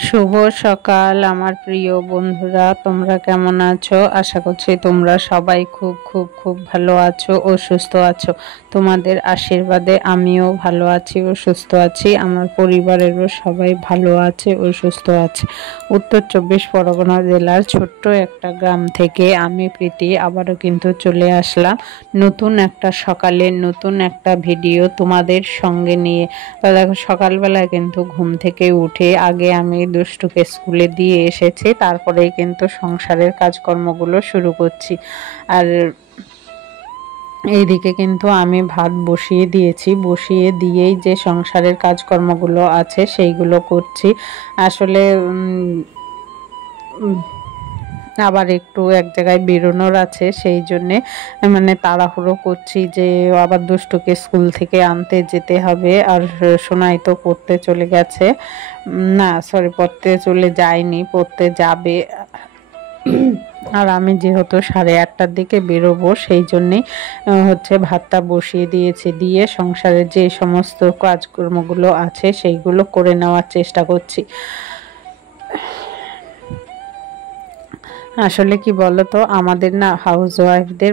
শুভ সকাল আমার প্রিয় বন্ধুরা, তোমরা কেমন আছো? আশা করছি তোমরা সবাই খুব খুব খুব ভালো আছো ও সুস্থ আছো। তোমাদের আশীর্বাদে আমিও ভালো আছি ও সুস্থ আছি। আমার পরিবারেরও সবাই ভালো আছে ও সুস্থ আছে। উত্তর 24 পরগনা জেলার ছোট্ট একটা গ্রাম থেকে আমি প্রীতি আবারও কিন্তু চলে আসলাম নতুন একটা সকালে নতুন একটা ভিডিও তোমাদের সঙ্গে নিয়ে। তো দেখো, সকালবেলায় কিন্তু ঘুম থেকে উঠে আগে আমি দুষ্টুকে স্কুলে দিয়ে এসেছি, তারপরেই কিন্তু সংসারের কাজকর্মগুলো শুরু করছি। আর এইদিকে কিন্তু আমি ভাত বসিয়ে দিয়েছি, বসিয়ে দিয়েই যে সংসারের কাজকর্মগুলো আছে সেইগুলো করছি। আসলে আবার একটু এক জায়গায় বেরোনোর আছে, সেই জন্যে মানে তাড়াহুড়ো করছি যে আবার দুষ্টুকে স্কুল থেকে আনতে যেতে হবে। আর সোনাই তো পড়তে চলে গেছে, না সরি পড়তে চলে যায়নি, পড়তে যাবে। আর আমি যেহেতু 8:30টার দিকে বেরোবো, সেই জন্যেই হচ্ছে ভাতটা বসিয়ে দিয়েছি, দিয়ে সংসারের যে সমস্ত কাজকর্মগুলো আছে সেইগুলো করে নেওয়ার চেষ্টা করছি। আসলে কি বলতো, আমাদের না হাউস ওয়াইফদের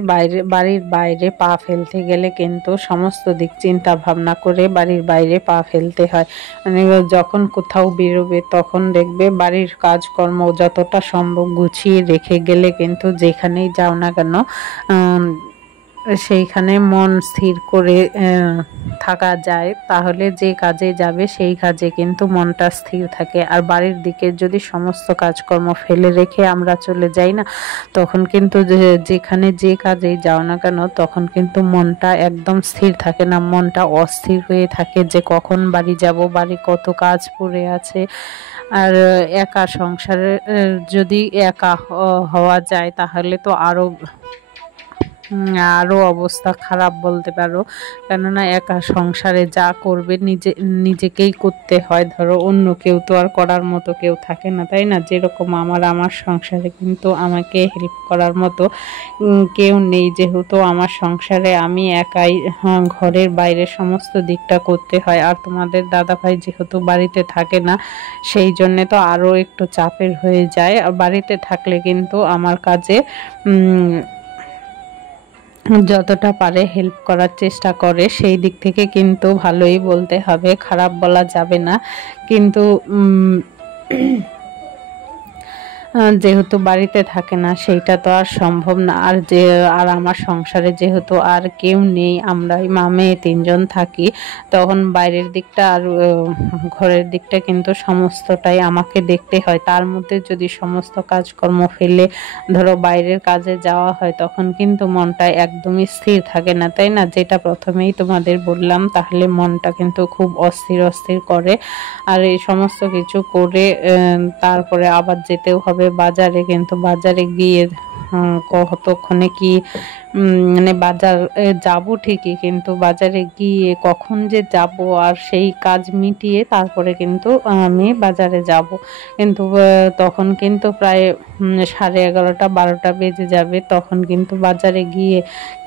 বাড়ির বাইরে পা ফেলতে গেলে কিন্তু সমস্ত দিক চিন্তা ভাবনা করে বাড়ির বাইরে পা ফেলতে হয়। মানে যখন কোথাও বেরোবে তখন দেখবে বাড়ির কাজকর্ম যতটা সম্ভব গুছিয়ে রেখে গেলে কিন্তু যেখানেই যাও না কেন সেইখানে মন স্থির করে থাকা যায়। তাহলে যে কাজে যাবে সেই কাজে কিন্তু মনটা স্থির থাকে। আর বাড়ির দিকে যদি সমস্ত কাজকর্ম ফেলে রেখে আমরা চলে যাই না, তখন কিন্তু যেখানে যে কাজেই যাও না কেন তখন কিন্তু মনটা একদম স্থির থাকে না, মনটা অস্থির হয়ে থাকে যে কখন বাড়ি যাব, বাড়ি কত কাজ পড়ে আছে। আর একা সংসারে যদি একা হওয়া যায় তাহলে তো আরও অবস্থা খারাপ বলতে পারো। কেননা একা সংসারে যা করবে নিজেকেই করতে হয়। ধরো অন্য কেউ তো আর করার মতো কেউ থাকে না, তাই না? যেরকম আমার সংসারে কিন্তু আমাকে হেল্প করার মতো কেউ নেই, যেহেতু আমার সংসারে আমি একাই ঘরের বাইরে সমস্ত দিকটা করতে হয়। আর তোমাদের দাদাভাই যেহেতু বাড়িতে থাকে না, সেই জন্যে তো আরও একটু চাপের হয়ে যায়। বাড়িতে থাকলে কিন্তু আমার কাজে যতটা পারে হেল্প করার চেষ্টা করে, সেই দিক থেকে কিন্তু ভালোই বলতে হবে, খারাপ বলা যাবে না। কিন্তু যেহেতু বাড়িতে থাকে না সেইটা তো আর সম্ভব না। আর আমার সংসারে যেহেতু আর কেউ নেই, আমরাই মেয়ে 3জন থাকি, তখন বাইরের দিকটা আর ঘরের দিকটা কিন্তু সমস্তটাই আমাকে দেখতে হয়। তার মধ্যে যদি সমস্ত কাজকর্ম ফেলে ধরো বাইরের কাজে যাওয়া হয়, তখন কিন্তু মনটা একদমই স্থির থাকে না, তাই না? যেটা প্রথমেই তোমাদের বললাম, তাহলে মনটা কিন্তু খুব অস্থির অস্থির করে। আর এই সমস্ত কিছু করে তারপরে আবার যেতেও হবে বাজারে, কিন্তু বাজারে গিয়ে কতক্ষণে কি মানে বাজার যাব ঠিকই, কিন্তু বাজারে গিয়ে কখন যে যাব আর সেই কাজ মিটিয়ে তারপরে কিন্তু আমি বাজারে যাব, কিন্তু তখন কিন্তু প্রায় 11:30-12টা বেজে যাবে। তখন কিন্তু বাজারে গিয়ে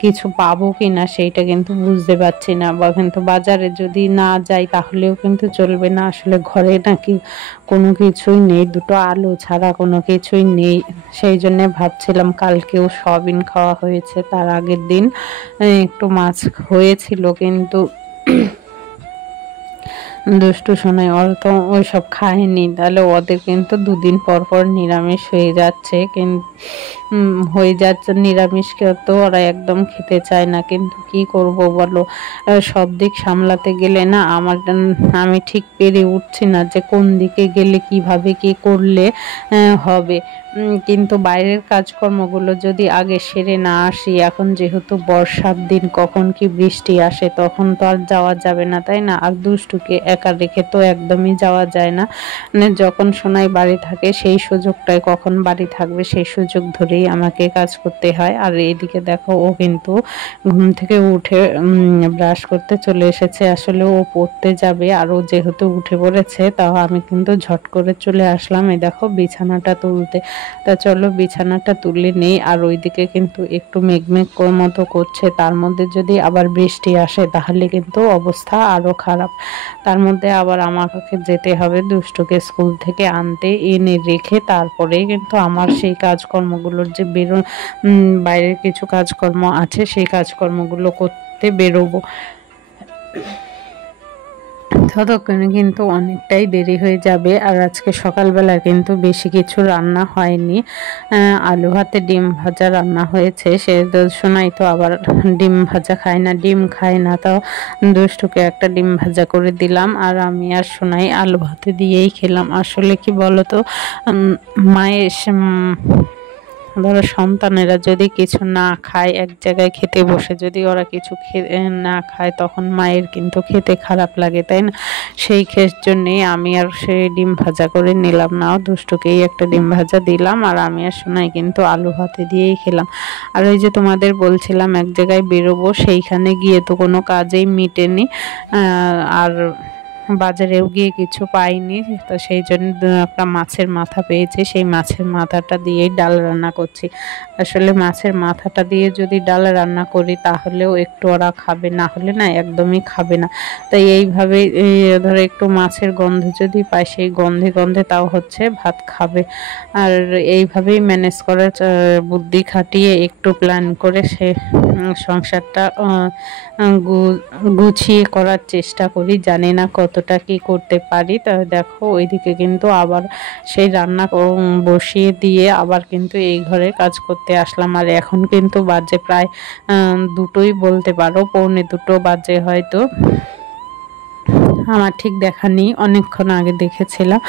কিছু পাবো কি না সেইটা কিন্তু বুঝতে পারছি না। বা কিন্তু বাজারে যদি না যাই তাহলেও কিন্তু চলবে না। আসলে ঘরে নাকি কোনো কিছুই নেই, 2টো আলু ছাড়া কোনো কিছুই নেই। সেই জন্যে ভাবছিলাম, কালকেও সয়াবিন খাওয়া হয়েছে, তার আগের দিন একটু মাছ হয়েছিল, কিন্তু দুষ্টু শোনায় ওরা তো ওইসব খায়নি, তাহলে ওদের কিন্তু 2 দিন পর পর নিরামিষ হয়ে যাচ্ছে। নিরামিষকে তো ওরা একদম খেতে চায় না। কিন্তু কি করব বলো, সব দিক সামলাতে গেলে না আমি ঠিক পেরে উঠছি না যে কোন দিকে গেলে কিভাবে কি করলে হবে। কিন্তু বাইরের কাজকর্মগুলো যদি আগে সেরে না আসি, এখন যেহেতু বর্ষার দিন, কখন কি বৃষ্টি আসে তখন তো আর যাওয়া যাবে না, তাই না? আর দুষ্টুকে একা রেখে তো একদমই যাওয়া যায় না। মানে যখন সোনাই বাড়ি থাকে সেই সুযোগটায়, কখন বাড়ি থাকবে সেই সুযোগ ধরেই আমাকে কাজ করতে হয়। আর এইদিকে দেখো, ও কিন্তু ঘুম থেকে উঠে ব্রাশ করতে চলে এসেছে। আসলে ও পড়তে যাবে, আর ও যেহেতু উঠে পড়েছে তাও আমি কিন্তু ঝট করে চলে আসলাম। এই দেখো বিছানাটা তুলতে। তা চলো বিছানাটা তুলে নেই। আর ওইদিকে কিন্তু একটু মেঘমেঘ মতো করছে, তার মধ্যে যদি আবার বৃষ্টি আসে তাহলে কিন্তু অবস্থা আরো খারাপ। তার মধ্যে আবার আমাকে যেতে হবে দুষ্টুকে স্কুল থেকে আনতে, এনে রেখে তারপরে কিন্তু আমার সেই কাজকর্মগুলোর যে বাইরের কিছু কাজকর্ম আছে সেই কাজকর্মগুলো করতে বেরোবো। ততক্ষণে কিন্তু অনেকটাই দেরি হয়ে যাবে। আর আজকে সকালবেলা কিন্তু বেশি কিছু রান্না হয়নি, আলু ভাতে ডিম ভাজা রান্না হয়েছে। সে শোনাই তো আবার ডিম ভাজা খায় না, ডিম খায় না, তাও দুষ্টুকে একটা ডিম ভাজা করে দিলাম। আর আমি আর শোনাই আলু ভাতে দিয়েই খেলাম। আসলে কি বলতো, মায়ের ধরো সন্তানেরা যদি কিছু না খায়, এক জায়গায় খেতে বসে যদি ওরা কিছু না খায়, তখন মায়ের কিন্তু খেতে খারাপ লাগে, তাই না? সেই জন্যেই আমি আর সে ডিম ভাজা করে নিলাম না, দুষ্টুকেই একটা ডিম ভাজা দিলাম। আর আমি আর শোনাই কিন্তু আলু ভাতে দিয়েই খেলাম। আর ওই যে তোমাদের বলছিলাম এক জায়গায় বেরোবো, সেইখানে গিয়ে তো কোনো কাজেই মিটেনি। আর বাজারেও গিয়ে কিছু পাইনি, তো সেই জন্য একটা মাছের মাথা পেয়েছি, সেই মাছের মাথাটা দিয়েই ডাল রান্না করছি। আসলে মাছের মাথাটা দিয়ে যদি ডাল রান্না করি তাহলেও একটু ওরা খাবে, না হলে না একদমই খাবে না। তাই এইভাবে ধরো একটু মাছের গন্ধ যদি পাই, সেই গন্ধে গন্ধে তাও হচ্ছে ভাত খাবে। আর এইভাবেই ম্যানেজ করার বুদ্ধি খাটিয়ে একটু প্ল্যান করে সে সংসারটা গুছিয়ে করার চেষ্টা করি। জানি না কতটা কি করতে পারি। তা দেখো ওইদিকে কিন্তু আবার সেই রান্না বসিয়ে দিয়ে আবার কিন্তু এই ঘরের কাজ করতে আসলাম। আর এখন কিন্তু বাজে প্রায় দুটোই বলতে পারো, পৌনে দুটো বাজে হয়তো, আমার ঠিক দেখা নেই, অনেকক্ষণ আগে দেখেছিলাম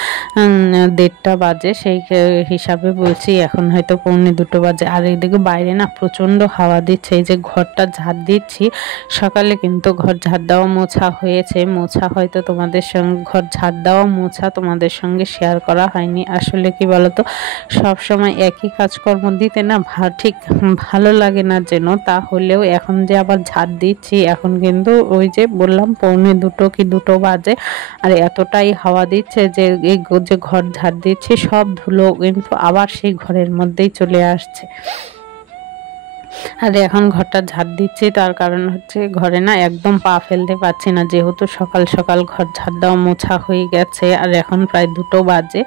1:30 বাজে, সেই হিসাবে বলছি এখন হয়তো পৌনে দুটো বাজে। আর এইদিকে বাইরে না প্রচণ্ড হাওয়া দিচ্ছে। এই যে ঘরটা ঝাড় দিচ্ছি, সকালে কিন্তু ঘর ঝাড় দেওয়া মোছা হয়েছে, মোছা হয়তো তোমাদের সঙ্গে ঘর ঝাড় দেওয়া মোছা তোমাদের সঙ্গে শেয়ার করা হয়নি। আসলে কি বলতো, সব সময় একই কাজকর্ম দিতে না ঠিক ভালো লাগে না যেন। তাহলেও এখন যে আবার ঝাড় দিচ্ছি, এখন কিন্তু ওই যে বললাম পৌনে দুটো কি দুটো বাজে, আর এতটাই হাওয়া দিচ্ছে যে এই যে ঘর ঝাড় দিচ্ছি সব ধুলো কিন্তু আবার সেই ঘরের মধ্যেই চলে আসছে। আর এখন ঘরটা ঝাড় দিচ্ছি, তার কারণ হচ্ছে ঘরে না একদম পা ফেলতে পারছি না, যেহেতু সকাল সকাল ঘর ঝাড় দেওয়া মোছা হয়ে গেছে। আর এখন প্রায় 2টো বাজে,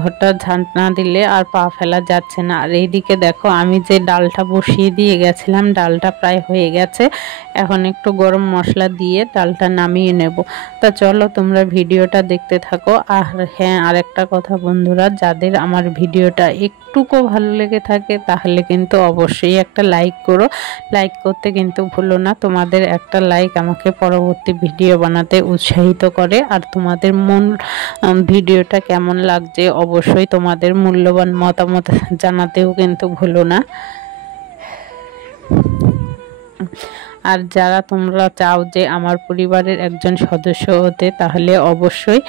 ঘরটা ঝাড় না দিলে আর পা ফেলা যাচ্ছে না। আর এইদিকে দেখো আমি যে ডালটা বসিয়ে দিয়ে গেছিলাম, ডালটা প্রায় হয়ে গেছে। এখন একটু গরম মশলা দিয়ে ডালটা নামিয়ে নেব। তা চলো তোমরা ভিডিওটা দেখতে থাকো। আর হ্যাঁ, আরেকটা কথা বন্ধুরা, যাদের আমার ভিডিওটা একটুকু ভালো লেগে থাকে তাহলে কিন্তু অবশ্যই একটা লাইক করো। লাইক করতে কিন্তু ভুলো না, তোমাদের একটা লাইক আমাকে পরবর্তী ভিডিও বানাতে উৎসাহিত করে। আর তোমাদের ভিডিওটা কেমন লাগছে অবশ্যই তোমাদের মূল্যবান মতামত জানাতেও কিন্তু ভুলো না। আর যারা তোমরা চাও যে আমার পরিবারের একজন সদস্য হতে, তাহলে অবশ্যই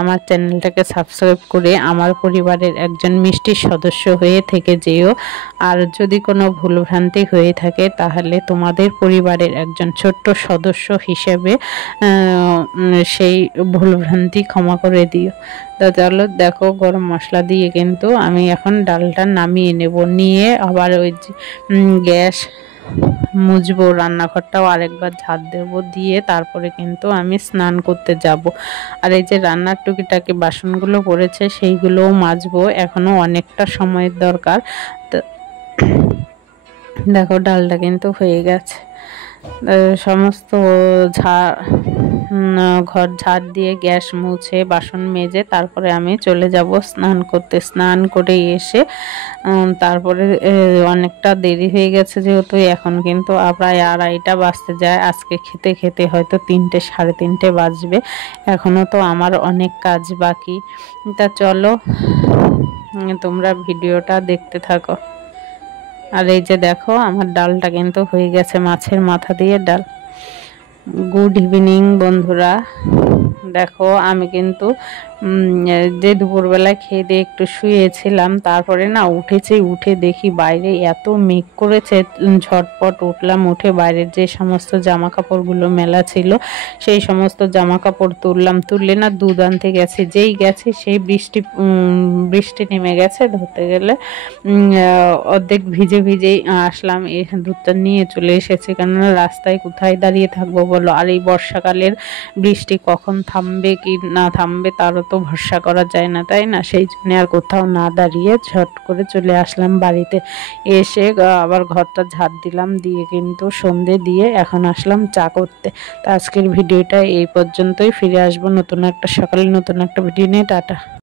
আমার চ্যানেলটাকে সাবস্ক্রাইব করে আমার পরিবারের একজন মিষ্টি সদস্য হয়ে থেকে যেও। আর যদি কোনো ভুলভ্রান্তি হয়ে থাকে তাহলে তোমাদের পরিবারের একজন ছোট্ট সদস্য হিসেবে সেই ভুলভ্রান্তি ক্ষমা করে দিও। তো চলো দেখো, গরম মশলা দিয়ে কিন্তু আমি এখন ডালটা নামিয়ে নেব, নিয়ে আবার ওই গ্যাস মুছবো, রান্নাঘরটাও আরেকবার ঝাড় দেবো, দিয়ে তারপরে কিন্তু আমি স্নান করতে যাব। আর এই যে রান্নার টুকিটাকি বাসনগুলো পড়েছে সেইগুলোও মাজবো, এখনো অনেকটা সময়ের দরকার। তো দেখো ডালটা কিন্তু হয়ে গেছে। সমস্ত ঘর ঝাড় দিয়ে গ্যাস মুছে বাসন মেজে তারপরে আমি চলে যাব স্নান করতে। স্নান করে এসে তারপরে অনেকটা দেরি হয়ে গেছে, যেহেতু এখন কিন্তু প্রায় 2:30টা বাজতে যায়। আজকে খেতে খেতে হয়তো 3টে 3:30 বাজবে। এখনো তো আমার অনেক কাজ বাকি। তা চলো তোমরা ভিডিওটা দেখতে থাকো। আর এই যে দেখো আমার ডালটা কিন্তু হয়ে গেছে, মাছের মাথা দিয়ে ডাল। গুড ইভিনিং বন্ধুরা। দেখো আমি কিন্তু যে দুপুরবেলায় খেয়ে দিয়ে একটু শুয়েছিলাম, তারপরে না উঠেছি, উঠে দেখি বাইরে এত মেঘ করেছে। ঝটপট উঠলাম, উঠে বাইরের যে সমস্ত জামা কাপড়গুলো মেলা ছিল সেই সমস্ত জামা কাপড় তুললাম। তুললে না দুধ আনতে গেছি, যেই গেছি সেই বৃষ্টি নেমে গেছে। ধরতে গেলে অর্ধেক ভিজে ভিজেই আসলাম, এই দুধটা নিয়ে চলে এসেছি, কেননা রাস্তায় কোথায় দাঁড়িয়ে থাকবো বলো। আর এই বর্ষাকালের বৃষ্টি কখন থামবে কি না থামবে তারও তো ভরসা করা যায় না, তাই না? সেই জন্য আর কোথাও না দাঁড়িয়ে ঝট করে চলে আসলাম বাড়িতে। এসে আবার ঘরটা ঝাড় দিলাম, দিয়ে কিন্তু সন্ধে দিয়ে এখন আসলাম চা করতে। তো আজকের ভিডিওটা এই পর্যন্তই, ফিরে আসবো নতুন একটা সকালে নতুন একটা ভিডিও নিয়ে। টাটা।